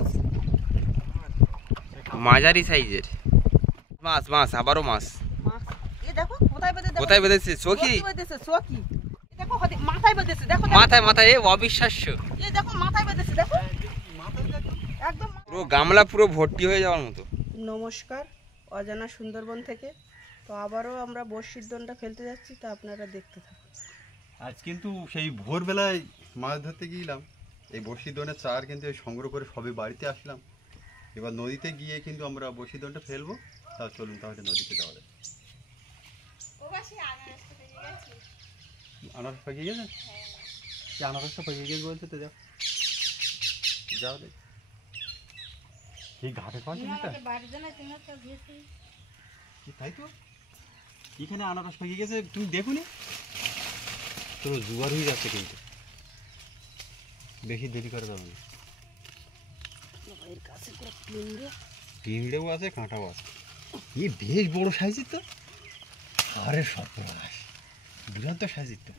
মাছ, মাঝারি সাইজের মাছ। মাছ আবারও মাছ। কোথায় বেঁধেছে? চোখি, মাথায় মাথায়। এ অবিশ্বাস্য, পুরো গামলা পুরো ভর্তি হয়ে যাওয়ার মতো। নমস্কার, অজানা সুন্দরবন থেকে। তো আবারও আমরা বড়শির দোনটা ফেলতে যাচ্ছি, তা আপনারা দেখতে থাকুন। আজ কিন্তু সেই ভোরবেলায় মাছ ধরতে গিয়েছিলাম, এই বড়শি দোনের চার কিন্তু সংগ্রহ করে সবে বাড়িতে আসলাম। এবার নদীতে গিয়ে কিন্তু আমরা বড়শি দোনটা ফেলবো। তা চলুন তাহলে নদীতে যাওয়া যায়। আনারস পাকিয়ে গেছে? আনারসটা পাকিয়ে গেছে বলছে, তো যাও যাও দেখ এই ঘাটে পাচ্ছি তাই তো। এখানে আনারস পাকিয়ে গেছে, তুমি দেখুনি? তোর জোয়ার হয়ে যাচ্ছে, কিন্তু বেশি দেরি করে যাবে না। পিঁমড়েও আছে, কাঁটাও আছে। এই বেশ বড় সাইজের তো। আরে সর্বনাশ, দুরান্ত সাইজের তো।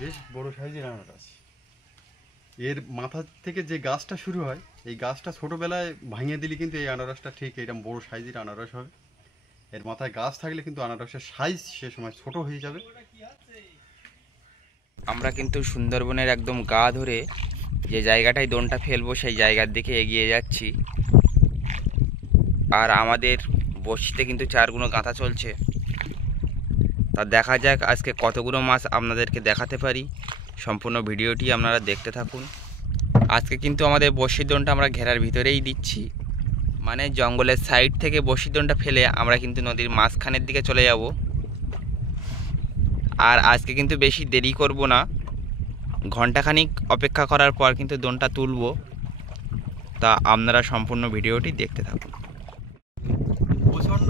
বেশ বড় সাইজের আনারস। এর মাথা থেকে যে গাছটা শুরু হয়, এই গাছটা ছোটবেলায় ভাঙিয়ে দিলে কিন্তু এই আনারসটা ঠিক এরকম বড় সাইজের আনারস হবে। এর মাথায় গাছ থাকলে কিন্তু আনারসের সাইজ সে সময় ছোট হয়ে যাবে। আমরা কিন্তু সুন্দরবনের একদম গা ধরে যে জায়গাটায় দোনটা ফেলবো সেই জায়গার দিকে এগিয়ে যাচ্ছি। আর আমাদের বড়শিতে কিন্তু 4 গুণো গাঁথা চলছে। তা দেখা যাক আজকে কতগুলো মাছ আপনাদেরকে দেখাতে পারি। সম্পূর্ণ ভিডিওটি আপনারা দেখতে থাকুন। আজকে কিন্তু আমাদের বড়শির দোনটা আমরা ঘেরার ভিতরেই দিচ্ছি, মানে জঙ্গলের সাইড থেকে বড়শির দোনটা ফেলে আমরা কিন্তু নদীর মাঝখানের দিকে চলে যাব। আর আজকে কিন্তু বেশি দেরি করব না, ঘন্টাখানিক অপেক্ষা করার পর কিন্তু দোনটা তুলব। তা আপনারা সম্পূর্ণ ভিডিওটি দেখতে থাকুন। প্রচণ্ড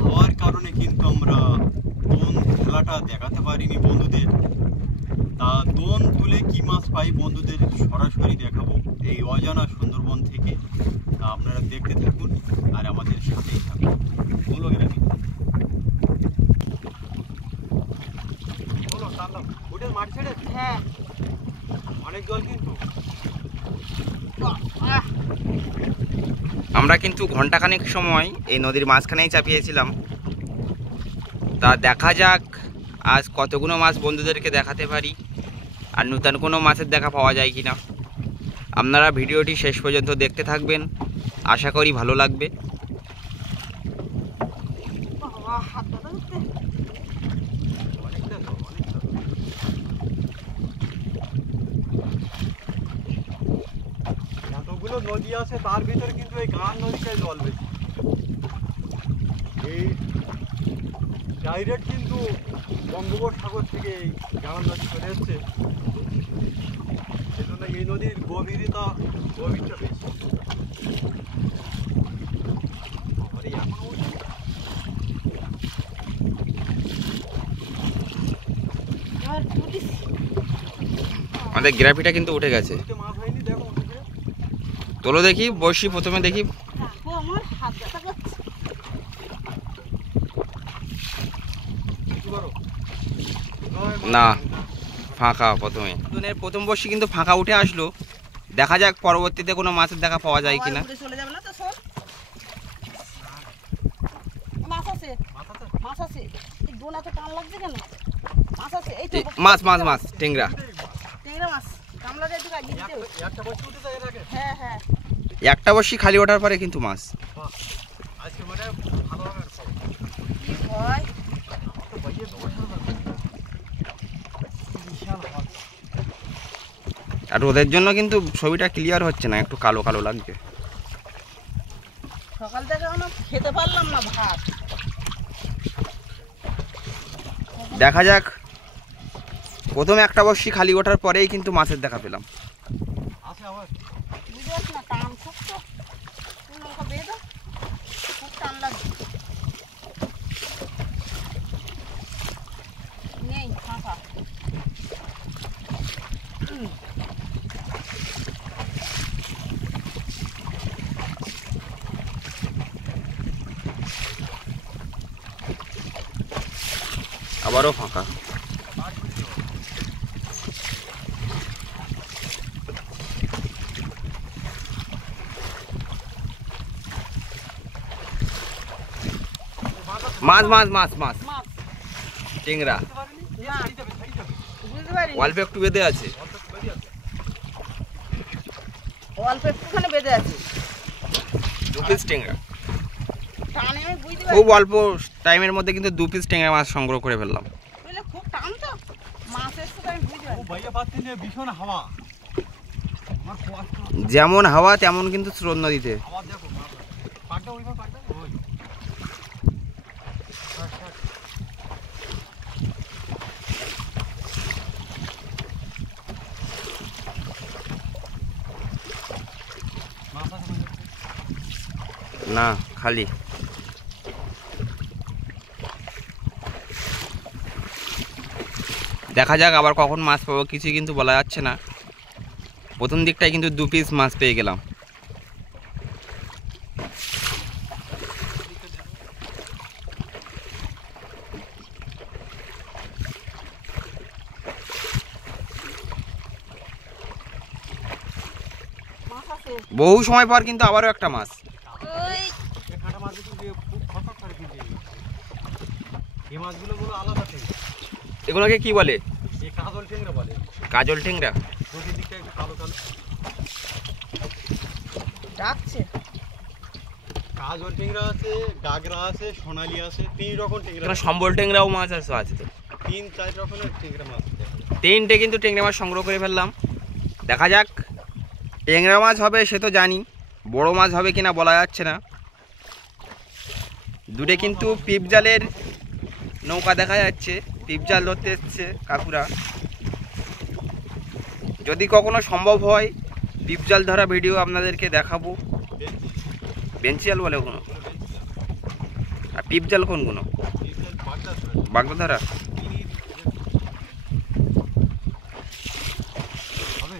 হাওয়ার কারণে কিন্তু আমরা দোন খেলাটা দেখাতে পারিনি বন্ধুদের। তা দোন তুলে কি মাছ পাই বন্ধুদের সরাসরি দেখাবো এই অজানা সুন্দরবন থেকে। তা আপনারা দেখতে থাকুন আর আমাদের সাথেই থাকুন। বলো গ্রামী, বলো টানলাম ওটার মাঠ ছেড়ে। হ্যাঁ, অনেক জল কিন্তু। আমরা কিন্তু ঘন্টাখানিক সময় এই নদীর মাঝখানেই চাপিয়েছিলাম। তা দেখা যাক আজ কতগুলো মাছ বন্ধুদেরকে দেখাতে পারি, আর নতুন কোনো মাছের দেখা পাওয়া যায় কি না। আপনারা ভিডিওটি শেষ পর্যন্ত দেখতে থাকবেন, আশা করি ভালো লাগবে। এতগুলো নদী আছে, তার ভিতরে কিন্তু এই গান নদীটাই জল বেশি। এই ডাইরেক্ট কিন্তু বঙ্গোপসাগর থেকে এই গান নদী চলে এসছে, সেজন্য এই নদীর গভীরতা গভীরটা বেশি। আমাদের গ্রাফিটা কিন্তু উঠে গেছে। তোলো দেখি বড়শি, প্রথমে দেখি। না, ফাঁকা। প্রথম বড়শি কিন্তু ফাঁকা উঠে আসলো। দেখা যাক পরবর্তীতে কোনো মাছের দেখা পাওয়া যায় কিনা। মাছ মাছ মাছ, টেংরা। একটা বড়শি খালি ওঠার পরে কিন্তু মাছ। আর রোদের জন্য কিন্তু ছবিটা ক্লিয়ার হচ্ছে না, একটু কালো কালো লাগছে। সকাল থেকে খেতে পারলাম না ভাত। দেখা যাক, প্রথমে একটা বড়শি খালি ওঠার পরেই কিন্তু মাছের দেখা পেলাম। আবারও ফাঁকা। মাছ মাছ মাছ মাছ মাছ টেংরা না বুঝতে পারি অল্প একটু বেঁধে আছে। অল্প একটুখানি বেঁধে আছে 2 পিস টেংরা, টানে আমি বুঝতে পারি খুব অল্প টাইমের মধ্যে কিন্তু 2 পিস টেংরা মাছ সংগ্রহ করে ফেললাম। বুঝলে খুব টান তো মাছের সাথে আমি বুঝতে ও পারি ভাইয়া পাচ্ছেন যে ভীষণ হাওয়া, আমার কষ্ট। যেমন হাওয়া তেমন কিন্তু স্রোত নদীতে। হাওয়া দেখো পাকটা ওইভাবে পাকটা ওই মাছ আছে মানে না খালি। দেখা যাক আবার কখন মাছ পাবো, কিছুই কিন্তু বলা যাচ্ছে না। প্রথম দিকটায় কিন্তু 2 পিস মাছ পেয়ে গেলাম। মাছ আছে বহু সময় পর কিন্তু আবারও একটা মাছ। ওই এই কাঁটা মাছ কিন্তু খুব খতরনাক করে কিন্তু এই মাছগুলো বলো আলাদা থেকে। এগুলোকে কি বলে? এই কাজল টেংরা বলে, কাজল টেংরা। প্রতির দিকটা একটু কালো কালো। ডাকছে কাজল টেংরা আছে, গাগরা আছে, সোনালি আছে, 3 রকম টেংরা এখানে আছে। সম্বল টেংরাও মাছ আছে তো। 3-4 রকমের টেংরা মাছ আছে। 3টে কিন্তু টেংরা মাছ সংগ্রহ করে ফেললাম। দেখা যাক টেংরা মাছ হবে সে তো জানি, বড় মাছ হবে কিনা বলা যাচ্ছে না। দূরে কিন্তু পিপ জালের নৌকা দেখা যাচ্ছে, পিপ জাল ধরতে এসছে কাকুরা। যদি কখনো সম্ভব হয় পিপ জাল ধরা ভিডিও আপনাদেরকে দেখাবো। বেঞ্চি জাল বলে কোনো, আর পিপ জাল কোনগুলো? বাগদা ধরা। হবে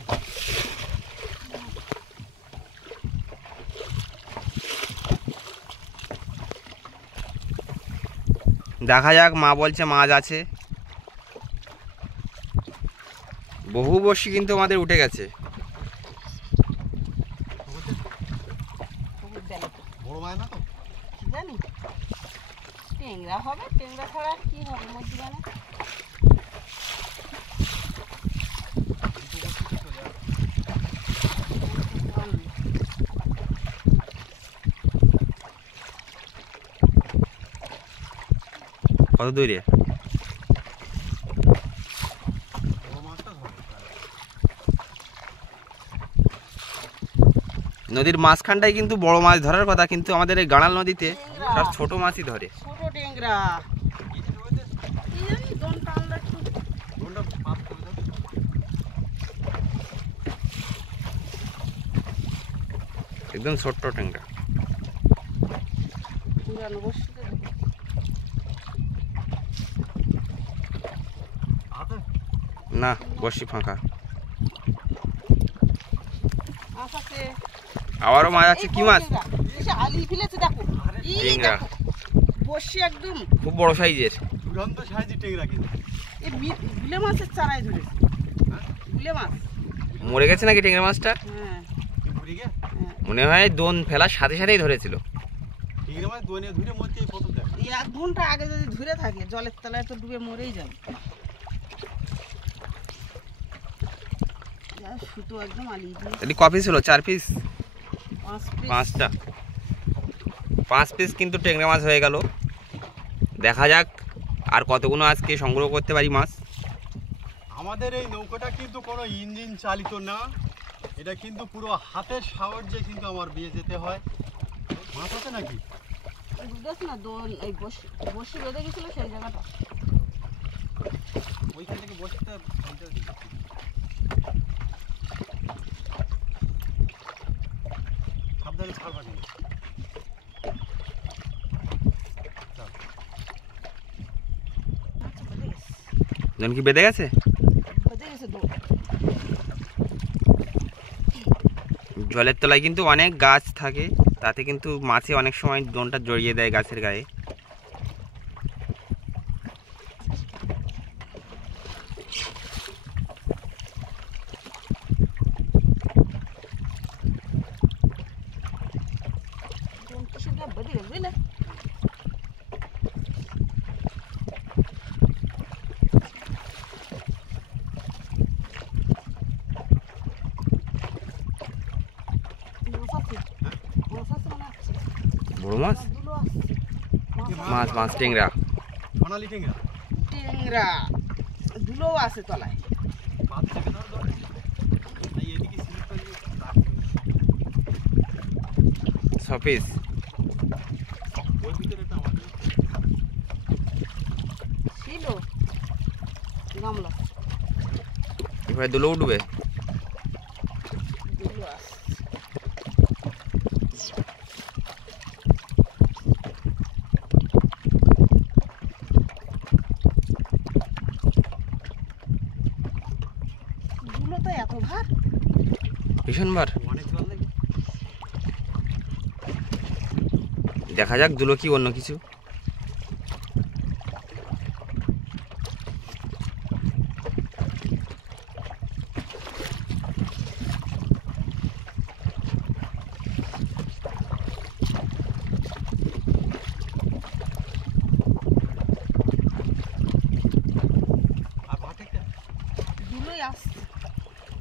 দেখা যাক, মা বলছে মাছ আছে। বহু বড়শি কিন্তু আমাদের উঠে গেছে। বড় মাছ না তো? কি জানি টেংরা হবে, টেংরা ছাড়া আর কি হবে মধ্যখানে। কত দূরে? বড় মাছটা ধরে। নদীর মাঝখানটায় কিন্তু বড় মাছ ধরার কথা, কিন্তু আমাদের এই গাঁড়াল নদীতে সব ছোট মাছই ধরে। ছোট টেংরা কি জানি দন টানলে একটু কোনটা মাছ করে দাও? একদম ছোট্ট ট্যাংরা। পুরানো বসতে আছে? না, বড়শি ফাঁকা। মাছ আছে আবারও মাছ আছে। কি মাছ? আলি ফেলেছে দেখো এই টেংরা, দেখো, বসি একদম খুব বড় সাইজের। দুরন্ত সাইজের টেংরা কিন্তু। এই বিলে মাছের চারাই ধরেছে। হ্যাঁ? বিলে মাছ মরে গেছে নাকি ট্যাংরা মাছটা? হ্যাঁ কি ঘুরে গে? হ্যাঁ মনে হয় দোন ফেলার সাথে সাথেই ধরেছিল। টেংরা মাছ দোনে ধরে মরতে এই প্রথম দেখা। এই 1 ঘন্টা আগে যদি ধরে থাকে জলের তলায় তো ডুবে মরেই যাবে। যা সুতো একদম আলিয়ে দিয়ে এটি ক পিস হলো? 4 পিস? 5 পিস 5টা। 5 পিস কিন্তু ট্যাংরা মাছ হয়ে গেল। দেখা যাক আর কতগুলো আজকে সংগ্রহ করতে পারি মাছ। আমাদের এই নৌকাটা কিন্তু কোনো ইঞ্জিন চালিত না, এটা কিন্তু পুরো হাতের সাহায্যে কিন্তু আমার বিয়ে যেতে হয়। মাছ আছে নাকি? দেখ না দোল এই বসি বেঁধে গেছিল সেই জায়গাটা। ওইখান থেকে বসতে সাবধানে ছাড়বা কিন্তু। দোন কি বেঁধে গেছে? বেঁধে গেছে দোল। জলের তলায় কিন্তু অনেক গাছ থাকে, তাতে কিন্তু মাছে অনেক সময় দোনটা জড়িয়ে দেয় গাছের গায়ে। মাছ মাছ টেংরা। সোনালি টেংরা। টেংরা দুলোও আছে তলায়। বাদ চেপে দাও ধরে। এই এদিকে স্লিপ করে সপিস ওর ভিতরে একটা আমাদের ছিল গামলা এবার দুলো উঠবে। দুলো আছে। দুলো তো এত ভার। ভীষণ বার। অনেক জল লাগে। দেখা যাক দুলো কি অন্য কিছু। আর ভাটেটা দুলোই আসছে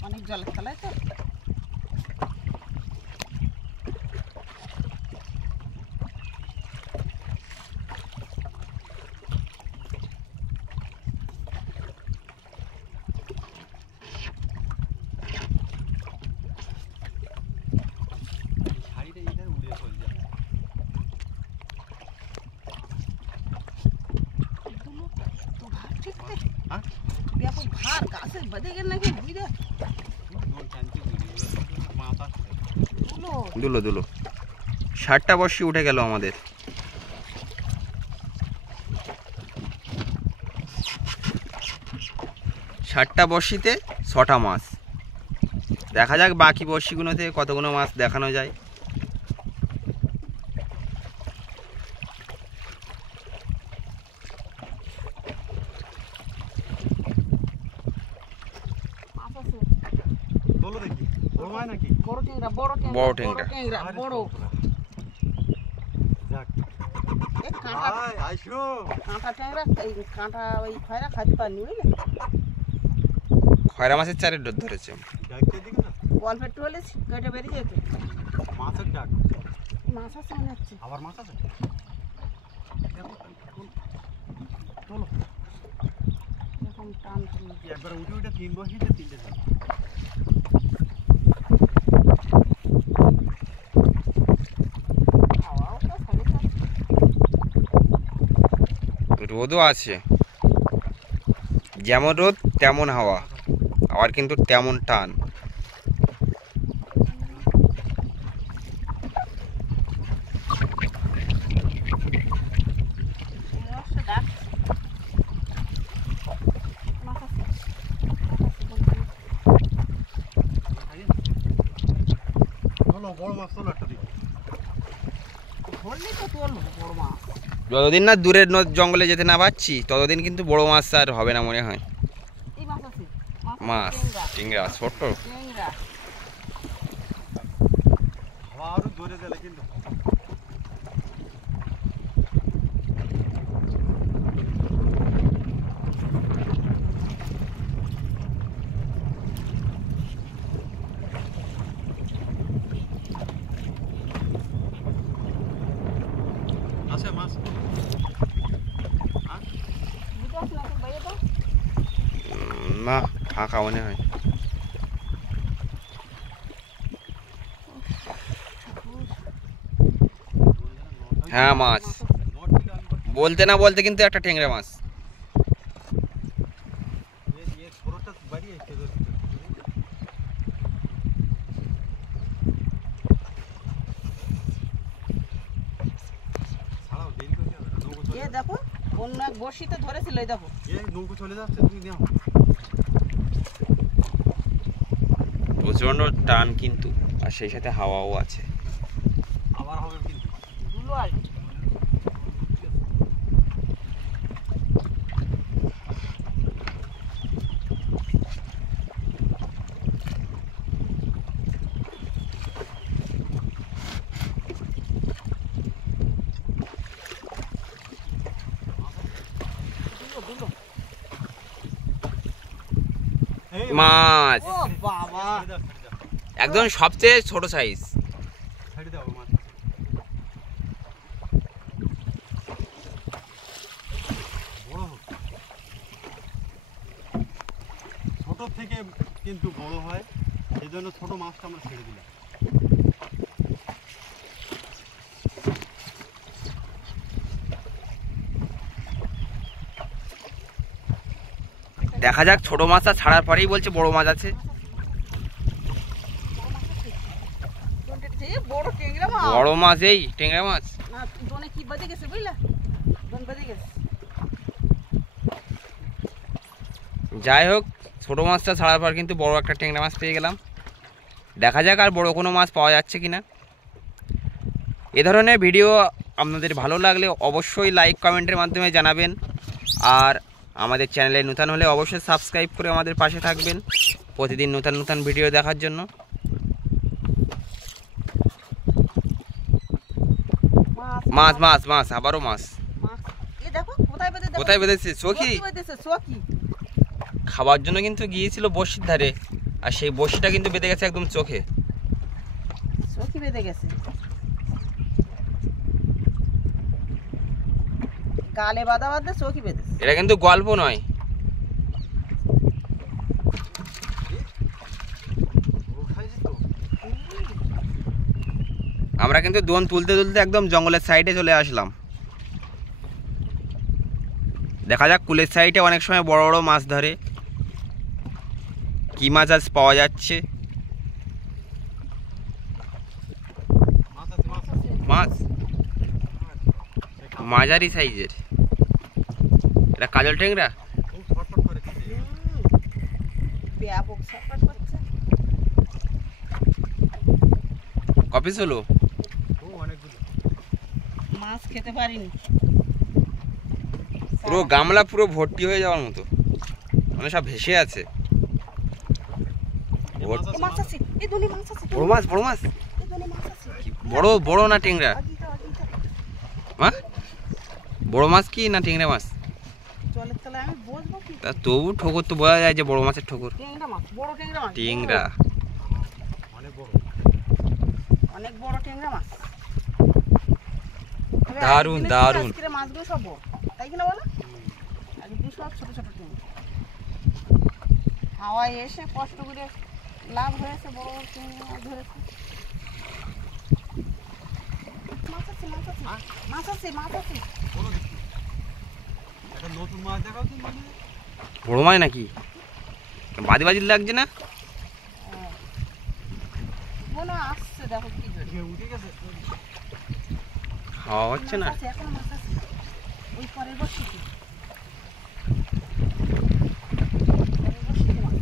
অনেক জলের তলায় তো। শাড়িটা এখানে উড়ে চলে যায়। দুলো তো ভার ঠিক আছে। হ্যাঁ ব্যাপক ভার গাছে বেঁধে গেল নাকি বুঝে। দোল টানতে উড়ে এবার মাথা দুলো দুলো দুলো 60টা বর্ষি উঠে গেল আমাদের। ষাটটা বর্ষিতে 6টা মাছ। দেখা যাক বাকি বর্ষিগুলোতে কতগুলো মাছ দেখানো যায়। মাছ আছে। তোলো দেখি বড় হয় নাকি? বড় টেংরা বড় টেংরা বড় টেংরা। টেংরা আরে বড়। বাপরে। যাক এই কাঁটা ভাই আইসো। কাঁটা টেংরা এই কাঁটা ওই খয়রা খাইতে পারিনি বুঝলে। খয়রা মাছের চারে ডোর ধরেছে। ডাকতে দিকে না অল্প একটু হলে কেটে বেরিয়ে যেত। মাছের ডাক। মাছ আছে মনে হচ্ছে। আবার মাছ আছে দেখো, তোলো এরকম টান তুলে। একবার উঠে উঠে 3 বসিতে 3টে যায়। হাওয়াও তো সাড়ে সাত। রোদও আছে, যেমন রোদ তেমন হাওয়া, আবার কিন্তু তেমন টান। মস্ত ডাক। মাছ আছে। তোলো বড় মাছ তোলো একটা দিকে। ধরলে তো তুলবো বড় মাছ। যতদিন না দূরের জঙ্গলে যেতে না পারছি ততদিন কিন্তু বড় মাছ আর হবে না মনে হয়। এই মাছ আছে। মাছ টেংরা টিংরা ছোট। টেংরা। হাওয়া আরো জোরে দিলে কিন্তু আছে মাছ। হ্যাঁ বুঝতে পারছি না তো বাইরে তো। না ফাঁকা মনে হয়। হ্যাঁ মাছ, নোট দিলে আমি বলতে না বলতে কিন্তু একটা টেংরা মাছ। ये थोड़ा बड़ी है इसके ছাড়াও দেরি করে যাবে নৌকো চলে এ দেখো অন্য এক বড়শিতে ধরেছিল এই দেখো। এ নৌকো চলে যাচ্ছে তুমি নাও। প্রচণ্ড টান কিন্তু, আর সেই সাথে হাওয়াও আছে। আবার হবে কিন্তু দুলো আর দুলো দুলো। এই মাছ ও বাবা ছেড়ে দাও, ছেড়ে দাও, একদম সবচেয়ে ছোট সাইজ। ছেড়ে দাও মাছ। থেকে কিন্তু বড় হয়, সেই জন্য ছোট মাছটা আমরা ছেড়ে দিলাম। দেখা যাক, ছোট মাছটা ছাড়ার পরেই বলছে বড় মাছ আছে। বড় টেংরা মাছ, বড় মাছ, এই টেংরা মাছ। না দোনে কি বাজে গেছে বুঝলা, দোন বাজে গেছে। যাই হোক, ছোট মাছটা ছাড়ার পর কিন্তু বড় একটা টেংরা মাছ পেয়ে গেলাম। দেখা যাক আর বড় কোনো মাছ পাওয়া যাচ্ছে কিনা। এ ধরনের ভিডিও আপনাদের ভালো লাগলে অবশ্যই লাইক কমেন্টের মাধ্যমে জানাবেন। আর আমাদের চ্যানেলে নতুন হলে অবশ্যই সাবস্ক্রাইব করে আমাদের পাশে থাকবেন প্রতিদিন নতুন নতুন ভিডিও দেখার জন্য। মাছ মাছ মাছ, আবারও মাছ। এই দেখো কোথায় বেঁধে, কোথায় বেঁধেছে? চোখি বেঁধেছে, চোখি। খাবার জন্য কিন্তু গিয়েছিল বড়শির ধারে, আর সেই বড়শিটা কিন্তু বেঁধে গেছে একদম চোখে। চোখি বেঁধে গেছে, গালে বাঁধা বাঁধে চোখি বেঁধেছে। এটা কিন্তু গল্প নয়। আমরা কিন্তু দোন তুলতে তুলতে একদম জঙ্গলের সাইডে চলে আসলাম। দেখা যাক, কুলের সাইডে অনেক সময় বড় বড় মাছ ধরে। কি মাছ আজ পাওয়া যাচ্ছে? মাছ মাঝারি সাইজের। এটা কাজল টেংরা। ব্যাপক সাপোর্ট করছে। কপিস হলো? মাছ খেতে পারিনি, পুরো গামলা পুরো ভর্তি হয়ে যাওয়ার মতো, মানে সব ভেসে আছে। মাছ আছে, এই দোনে মাছ আছে, বড় মাছ, বড় মাছ। এই দোনে মাছ আছে। বড় বড় না টেংরা? হ্যাঁ, বড় মাছ কি না টেংরা মাছ? জলের তলায় আমি বসবো কি? তা তবু ঠোকর তো বোঝা যায় যে বড় মাছের ঠোকর। টেংরা মাছ, বড় টেংরা মাছ, টেংরা, অনেক বড় টেংরা মাছ। তবে দারুণ, আজকের দারুণ। আজকের মাছগুলো সব বড়, তাই কিনা বলো? আজকে সব ছোট ছোট টেংরা। হাওয়ায় এসে কষ্ট করে লাভ হয়েছে, বড় বড় টেংরা মাছ ধরেছে। মাছ আছে, মাছ আছে, মাছ আছে, মাছ আছে। নতুন মাছ দেখাও তো, মানে বড় মাছ নাকি? বাজি বাজি লাগছে না? মনে আসছে, দেখো কি জোরে উঠে গেছে। খাওয়া হচ্ছে না। মাছ আছে, এখন মাছ আছে। ওই পরের বর্ষিতে, পরের বর্ষিতে মাছ।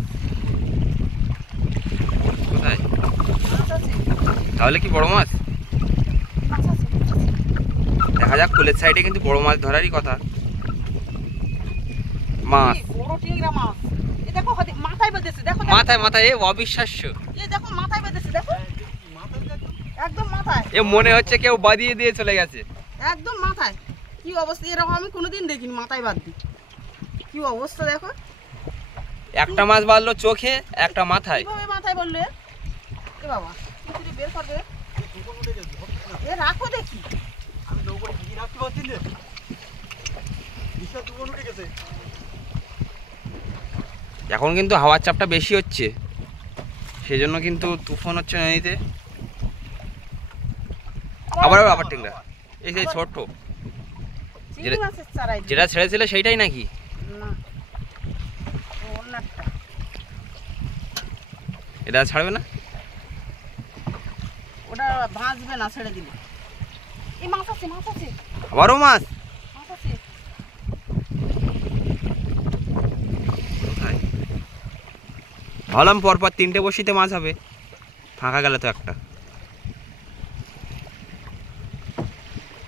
কোথায়? মাছ আছে, তাহলে কি বড় মাছ? মাছ আছে, মাছ আছে। দেখা যাক, কুলের সাইডে কিন্তু বড় মাছ ধরারই কথা। মাছ, এই বড় টেংরা মাছ। এই দেখো মাথায় বেঁধেছে, দেখো দেখো। মাথায় মাথায়, এ অবিশ্বাস্য। এই দেখো মাথায় বেঁধেছে, দেখো একদম মাথায়, এ মনে হচ্ছে কেউ বাদিয়ে দিয়ে চলে গেছে। একদম মাথায়। কি অবস্থা, এরকম আমি কোনোদিন দেখিনি মাথায় বাদ দিই। কি অবস্থা দেখো, একটা মাছ বাঁধলো চোখে, একটা মাথায়। কিভাবে মাথায় বললে? এ বাবা, কিছু বের করবে, এ রাখো দেখি। আমি নৌকোটা কি রাখতে পারছি না, বিশাল তুফান উঠে গেছে। এখন কিন্তু হাওয়ার চাপটা বেশি হচ্ছে, সেজন্য কিন্তু তুফান হচ্ছে নদীতে। আবার আবার টেংরা, এই যে ছোট্ট চিংড়ি মাছের চারাই দিই। যেটা ছেড়েছিল সেইটাই নাকি? না, ও অন্যটা। এটা ছাড়বে না? ওটা ভাঁজবে না ছেড়ে দিলে। এই মাছ আছে, মাছ আছে, আবারও মাছ। মাছ আছে। ভাবলাম পরপর তিনটে বসিতে মাছ হবে, ফাঁকা গেল তো একটা।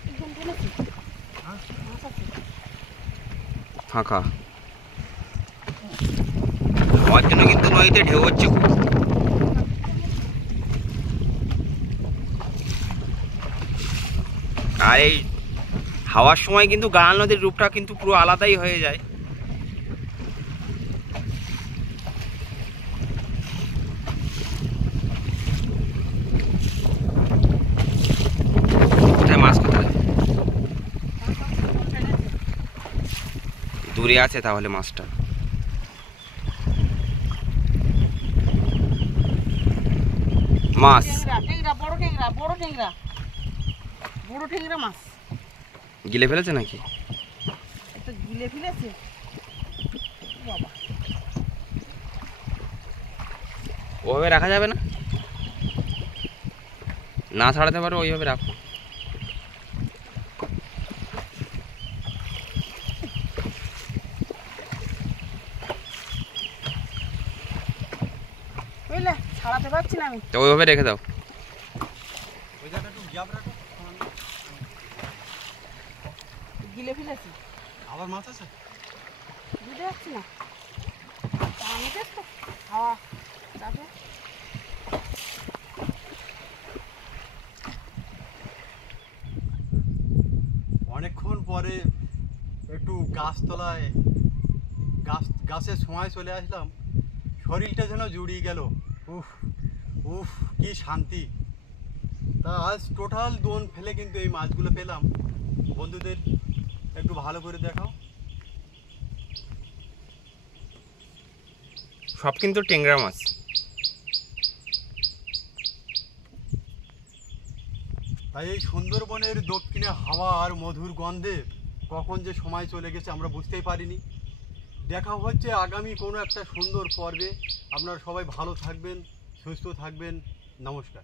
একদম ঢেলেছি। মাছ আছে। ফাঁকা হওয়ার জন্য কিন্তু নদীতে ঢেউ হচ্ছে খুব। আর এই হাওয়ার সময় কিন্তু গাঁড়াল নদীর রূপটা কিন্তু পুরো আলাদাই হয়ে যায়। কোথায় মাছ, কোথায়? দূরে আছে তাহলে মাছটা। মাছ বড় টেংরা মাছ গিলে ফেলেছে নাকি? তো গিলে ফেলেছে বাবা। ওভাবে রাখা যাবে না, না ছাড়াতে পারো ওইভাবে রাখো। বুঝলে ছাড়াতে পারছি না আমি। তো ওইভাবে রেখে দাও। ওই জায়গাটা একটু গ্যাপ রাখো। গিলে ফেলেছি, আবার মাছ আছে? বুঝতে পারছি না আমি তো হাওয়া চাপে। অনেকক্ষণ পরে একটু গাছতলায় গাছের সময় চলে আসলাম, শরীরটা যেন জুড়িয়ে গেল। উফ উফ কি শান্তি। তা আজ টোটাল দোন ফেলে কিন্তু এই মাছগুলো পেলাম। বন্ধুদের একটু ভালো করে দেখাও। সব কিন্তু টেংরা মাছ। তাই এই সুন্দরবনের দক্ষিণে হাওয়া আর মধুর গন্ধে কখন যে সময় চলে গেছে আমরা বুঝতেই পারিনি। দেখা হচ্ছে আগামী কোনো একটা সুন্দর পর্বে। আপনারা সবাই ভালো থাকবেন, সুস্থ থাকবেন। নমস্কার।